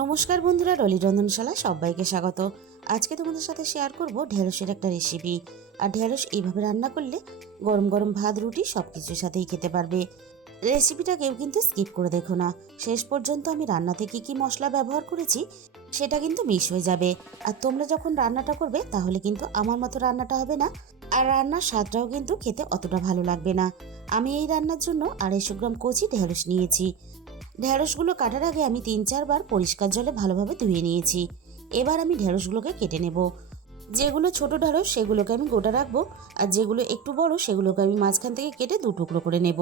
নমস্কার বন্ধুরা, রলি রন্ধনশালা সবাইকে স্বাগত। আজকে তোমাদের সাথে শেয়ার করব ঢেঁড়সের একটা রেসিপি। আর ঢেঁড়স এইভাবে রান্না করলে গরম গরম ভাত রুটি সব কিছুর সাথেই খেতে পারবে। রেসিপিটা কেউ কিন্তু স্কিপ করে দেখো না, শেষ পর্যন্ত আমি রান্নাতে কি কি মশলা ব্যবহার করেছি সেটা কিন্তু মিস হয়ে যাবে। আর তোমরা যখন রান্নাটা করবে তাহলে কিন্তু আমার মতো রান্নাটা হবে না, আর রান্নার স্বাদটাও কিন্তু খেতে অতটা ভালো লাগবে না। আমি এই রান্নার জন্য 250 গ্রাম কচি ঢেঁড়স নিয়েছি। ঢেঁড়সগুলো কাটার আগে আমি 3-4 বার পরিষ্কার জলে ভালোভাবে ধুয়ে নিয়েছি। এবার আমি ঢেঁড়সগুলোকে কেটে নেব। যেগুলো ছোট ঢেঁড়স সেগুলোকে আমি গোটা রাখবো, আর যেগুলো একটু বড় সেগুলোকে আমি মাঝখান থেকে কেটে 2 টুকরো করে নেব।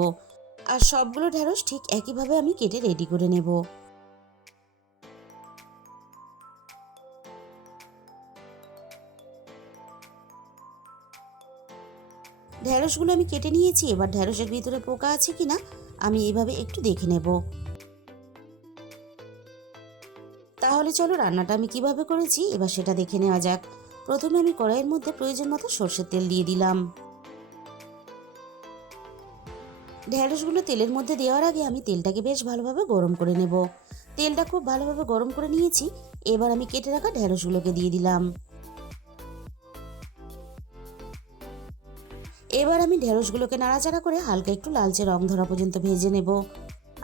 আর সবগুলো ঢেঁড়স ঠিক একইভাবে আমি কেটে রেডি করে নেব। ঢেঁড়সগুলো আমি কেটে নিয়েছি। এবার ঢেঁড়সের ভিতরে পোকা আছে কিনা আমি এইভাবে একটু দেখে নেব। তাহলে চলো রান্নাটা আমি কিভাবে করেছি এবার সেটা দেখে নেওয়া যাক। প্রথমে আমি কড়াইয়ের মধ্যে প্রয়োজন মতো সর্ষের তেল দিয়ে দিলাম। ঢেঁড়সগুলো তেলের মধ্যে দেওয়ার আগে আমি তেলটাকে বেশ ভালোভাবে গরম করে নেব। তেলটা খুব ভালোভাবে গরম করে নিয়েছি। এবার আমি কেটে রাখা ঢেঁড়সগুলোকে দিয়ে দিলাম। এবার আমি ঢেঁড়সগুলোকে নাড়াচাড়া করে হালকা একটু লালচে রং ধরা পর্যন্ত ভেজে নেব।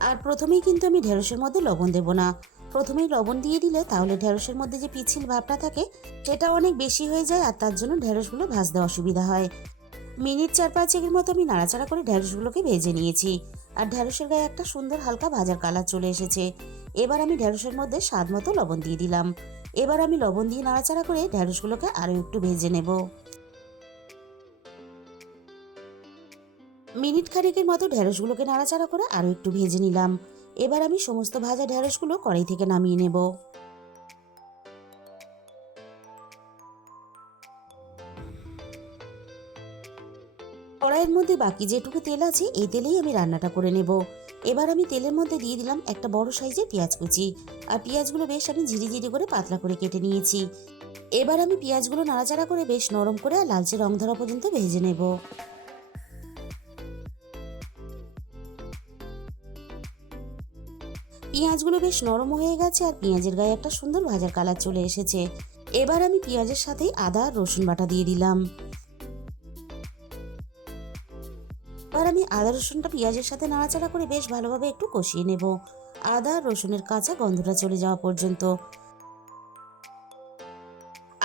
আর প্রথমেই কিন্তু আমি ঢেঁড়সের মধ্যে লবণ দেব না। প্রথমেই লবণ দিয়ে দিলে তাহলে ঢেঁড়সের মধ্যে যে পিচ্ছিল ভাবটা থাকে সেটা অনেক বেশি হয়ে যায়, আর তার জন্য ঢেঁড়সগুলো ভাজতে অসুবিধা হয়। মিনিট 4-5 মতো আমি নাড়াচাড়া করে ঢেঁড়সগুলোকে ভেজে নিয়েছি। আর ঢেঁড়সের গায়ে একটা সুন্দর হালকা ভাজার কালার চলে এসেছে। এবার আমি ঢেঁড়সের মধ্যে স্বাদ মতো লবণ দিয়ে দিলাম। এবার আমি লবণ দিয়ে নাড়াচাড়া করে ঢেঁড়সগুলোকে আরও একটু ভেজে নেব। মিনিট খানেকের মতো ঢেঁড়সগুলোকে নাড়াচাড়া করে আরও একটু ভেজে নিলাম। এবার আমি সমস্ত ভাজা ঢেঁড়সগুলো কড়াই থেকে নামিয়ে নেব। কড়াইয়ের মধ্যে বাকি যেটুকু তেল আছে এই তেলেই আমি রান্নাটা করে নেব। এবার আমি তেলের মধ্যে দিয়ে দিলাম একটা বড় সাইজের পেঁয়াজ কুচি। আর পেঁয়াজগুলো বেশ আমি ঝিরি করে পাতলা করে কেটে নিয়েছি। এবার আমি পেঁয়াজগুলো নাড়াচাড়া করে বেশ নরম করে আর লালচে রং ধরা পর্যন্ত ভেজে নেব। পেঁয়াজগুলো বেশ নরম হয়ে গেছে আর পেঁয়াজের গায়ে একটা সুন্দর ভাজার কালার চলে এসেছে। এবার আমি পেঁয়াজের সাথে আদা আর রসুন বাটা দিয়ে দিলাম। এবার আমি আদা রসুনটা পেঁয়াজের সাথে নাড়াচাড়া করে বেশ ভালোভাবে একটু কষিয়ে নেব, আদা আর রসুনের কাঁচা গন্ধটা চলে যাওয়া পর্যন্ত।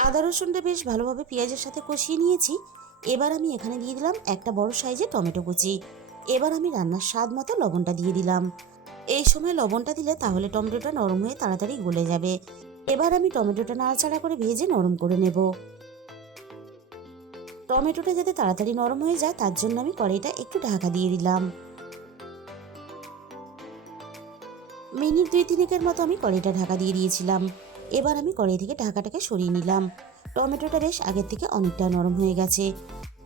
আদা রসুনটা বেশ ভালোভাবে পেঁয়াজের সাথে কষিয়ে নিয়েছি। এবার আমি এখানে দিয়ে দিলাম একটা বড় সাইজের টমেটো কুচি। এবার আমি রান্নার স্বাদ মতো লবণটা দিয়ে দিলাম। এই সময় লবণটা দিলে তাহলে টমেটোটা নরম হয়ে তাড়াতাড়ি গলে যাবে। এবার আমি টমেটোটা নাড়াচাড়া করে ভেজে নরম করে নেব। টমেটোটা যাতে তাড়াতাড়ি নরম হয়ে যায় তার জন্য আমি কড়াইটা একটু ঢাকা দিয়ে দিলাম। মিনিট 2-3 মতো আমি কড়াইটা ঢাকা দিয়ে দিয়েছিলাম। এবার আমি কড়াই থেকে ঢাকাটাকে সরিয়ে নিলাম। টমেটোটা বেশ আগের থেকে অনেকটা নরম হয়ে গেছে।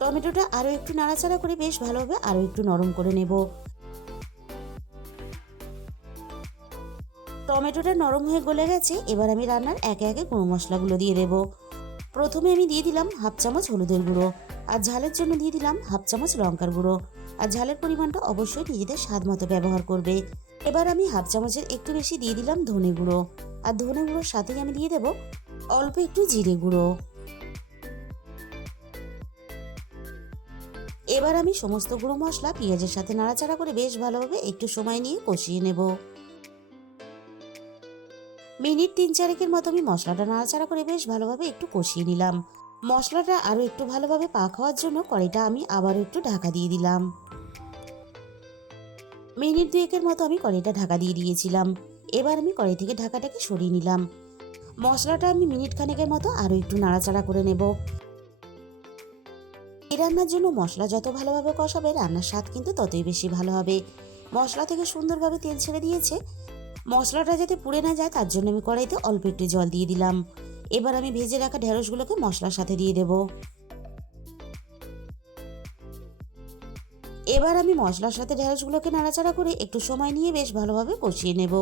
টমেটোটা আরও একটু নাড়াচাড়া করে বেশ ভালোভাবে আরও একটু নরম করে নেব। টমেটোটা নরম হয়ে গলে গেছে। এবার আমি রান্নার একে একে গুঁড়ো মশলাগুলো দিয়ে দেব। প্রথমে আমি দিয়ে দিলাম 1/2 চামচ হলুদের গুঁড়ো, আর ঝালের জন্য দিয়ে দিলাম 1/2 চামচ লঙ্কার গুঁড়ো। আর ঝালের পরিমাণটা অবশ্যই নিজেদের স্বাদ মতো ব্যবহার করবে। এবার আমি 1/2 চামচের একটু বেশি দিয়ে দিলাম ধনে গুঁড়ো, আর ধনে গুঁড়োর সাথেই আমি দিয়ে দেব অল্প একটু জিরে গুঁড়ো। এবার আমি সমস্ত গুঁড়ো মশলা পেঁয়াজের সাথে নাড়াচাড়া করে বেশ ভালোভাবে একটু সময় নিয়ে কষিয়ে নেব। মিনিট 3-4 মতো আমি মশলাটা নাড়াচাড়া করে বেশ ভালোভাবে একটু কষিয়ে নিলাম। মশলাটা আরও একটু ভালোভাবে পাক হওয়ার জন্য কড়াইটা আমি আবারও একটু ঢাকা দিয়ে দিলাম। মিনিট 2 মতো আমি কড়াইটা ঢাকা দিয়ে দিয়েছিলাম। এবার আমি কড়াই থেকে ঢাকাটাকে সরিয়ে নিলাম। মশলাটা আমি মিনিট খানেকের মতো আরও একটু নাড়াচাড়া করে নেব। এই রান্নার জন্য মশলা যত ভালোভাবে কষাবে রান্নার স্বাদ কিন্তু ততই বেশি ভালো হবে। মশলা থেকে সুন্দরভাবে তেল ছেড়ে দিয়েছে। মশলাটা যাতে পুড়ে না যায় তার জন্য আমি কড়াইতে অল্প একটু জল দিয়ে দিলাম। এবার আমি ভেজে রাখা ঢেঁড়সগুলোকে মশলার সাথে দিয়ে দেব। এবার আমি মশলার সাথে ঢেঁড়সগুলোকে নাড়াচাড়া করে একটু সময় নিয়ে বেশ ভালোভাবে কষিয়ে নেব।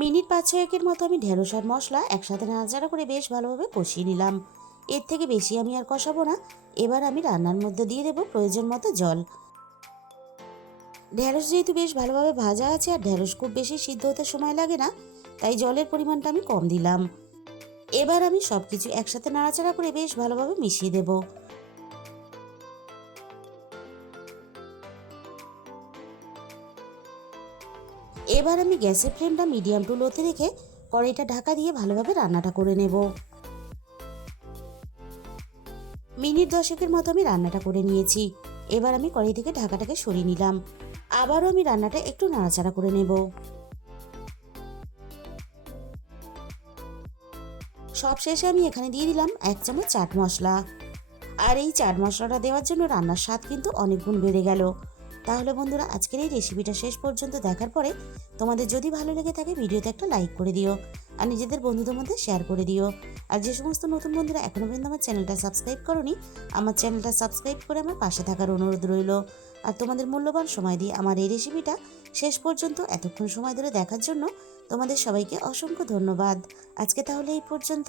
মিনিট 5-6 মতো আমি ঢেঁড়স আর মশলা একসাথে নাড়াচাড়া করে বেশ ভালোভাবে কষিয়ে নিলাম। এর থেকে বেশি আমি আর কষাবো না। এবার আমি রান্নার মধ্যে দিয়ে দেব প্রয়োজন মতো জল। ঢেঁড়স যেহেতু বেশ ভালোভাবে ভাজা আছে আর ঢেঁড়স খুব বেশি সিদ্ধ হতে সময় লাগে না, তাই জলের পরিমাণটা আমি কম দিলাম। এবার আমি সব কিছু একসাথে নাড়াচাড়া করে বেশ ভালোভাবে মিশিয়ে দেব। এবার আমি গ্যাসের ফ্লেমটা মিডিয়াম টু লোতে রেখে কড়াইটা ঢাকা দিয়ে ভালোভাবে রান্নাটা করে নেব। মিনিট 10 মতো আমি রান্নাটা করে নিয়েছি। এবার আমি কড়াই থেকে ঢাকাটাকে সরিয়ে নিলাম। আবারও আমি রান্নাটা একটু নাড়াচাড়া করে নেব। সবশেষে আমি এখানে দিয়ে দিলাম 1 চামচ চাট মশলা। আর এই চাট মশলাটা দেওয়ার জন্য রান্নার স্বাদ কিন্তু অনেক গুণ বেড়ে গেল। তাহলে বন্ধুরা, আজকের এই রেসিপিটা শেষ পর্যন্ত দেখার পরে তোমাদের যদি ভালো লেগে থাকে ভিডিওতে একটা লাইক করে দিও আর নিজেদের বন্ধুদের মধ্যে শেয়ার করে দিও। আর যে সমস্ত নতুন বন্ধুরা এখনো পর্যন্ত আমার চ্যানেলটা সাবস্ক্রাইব করোনি, আমার চ্যানেলটা সাবস্ক্রাইব করে আমার পাশে থাকার অনুরোধ রইল। আর তোমাদের মূল্যবান সময় দিয়ে আমার এই রেসিপিটা শেষ পর্যন্ত এতক্ষণ সময় ধরে দেখার জন্য তোমাদের সবাইকে অসংখ্য ধন্যবাদ। আজকে তাহলে এই পর্যন্ত।